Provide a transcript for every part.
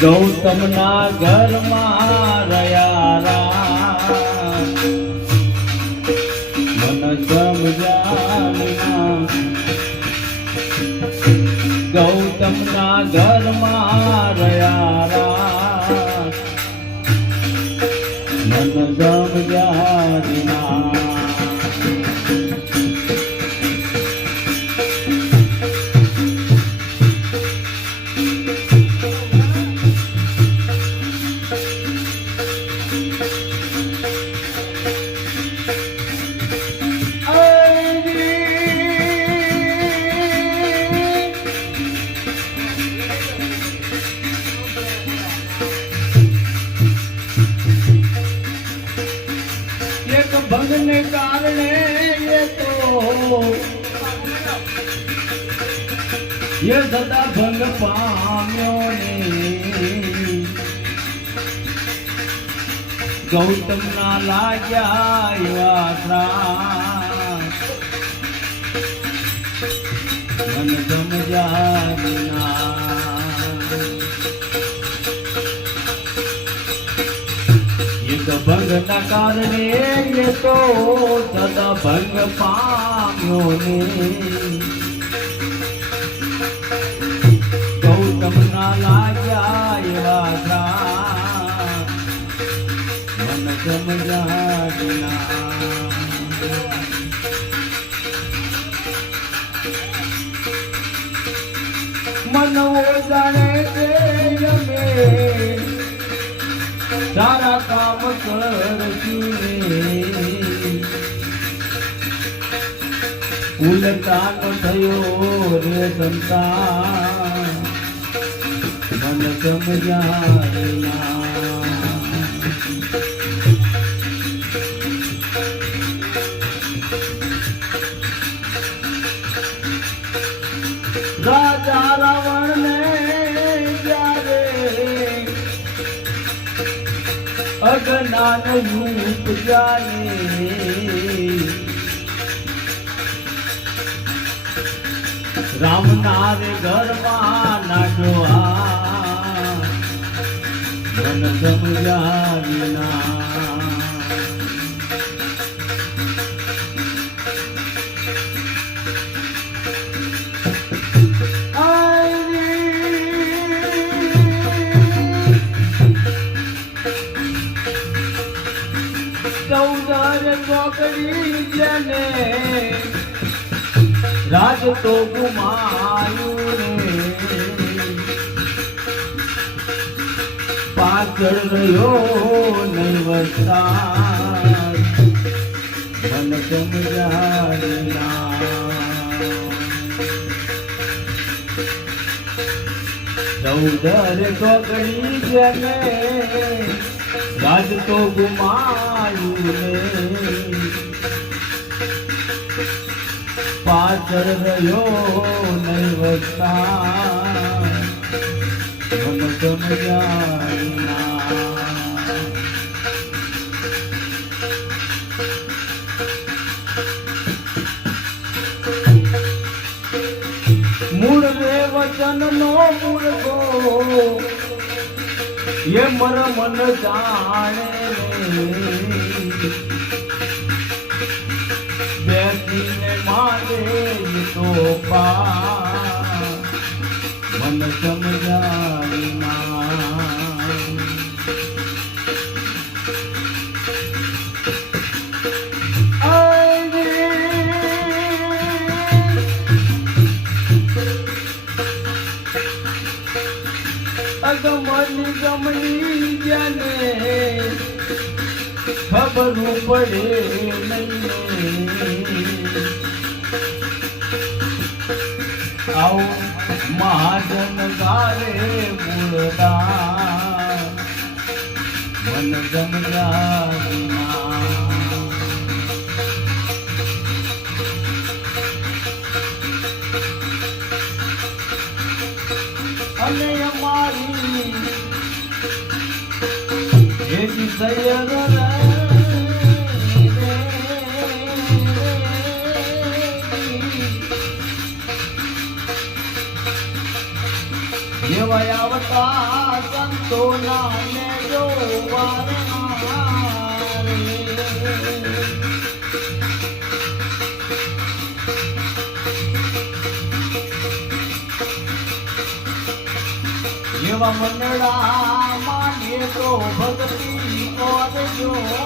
ગૌતમના ઘરમાં રહ્યા રામ. મન સમજાવના ગૌતમના ઘરમાં રહ્યા એક ભંગને કારણે એ તો એ સદા ભંગ પામ્યો ને. ગૌતમ ના લાગ્યા એવા ત્રાસ. મન સમજાવના એક ભંગ ના કારણે એ તો સદા ભંગ પામ્યો ને ગૌતમ ના લાગ્યા એવા ત્રાસ મન સમજાવના મનવો જાણે ઉલટાનો થયો રે સંતાન મન સમજાવના રાજા રાવણ ને જ્યારે અજ્ઞાન રૂપ જાને રામના રે ઘરમાં નાખો આ મન સમજાવીના રાજ તો ગુમાયું પાછળ રહ્યો નહીં વરસાદ મન સમજાવીના ચૌદર ચોકડી જને રાજ તો ગુમાયું ને પાછળ રહ્યો સમજાના મૂળ રે વચન નો મૂળ ગો એ મર મન જાણે પડે. આવો મહાજન ગારે મૂળદા મન સમજાવીના અને અમારી. એક સૈયદ વયાવતા સંતો નાને જોવાને એવા મંડળા માને તો ભક્તિ ઓર જો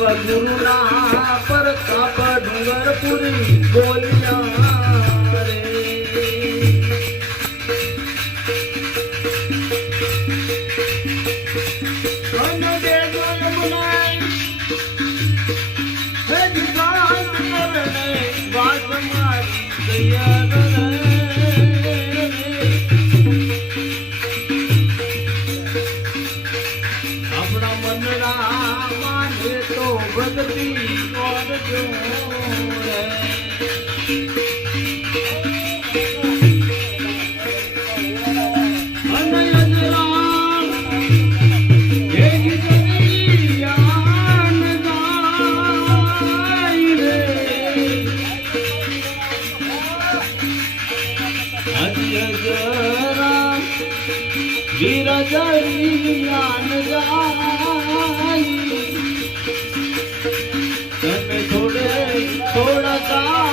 દેવ ગુરુ ના પર કાપ ડુંગરપુરી. Come.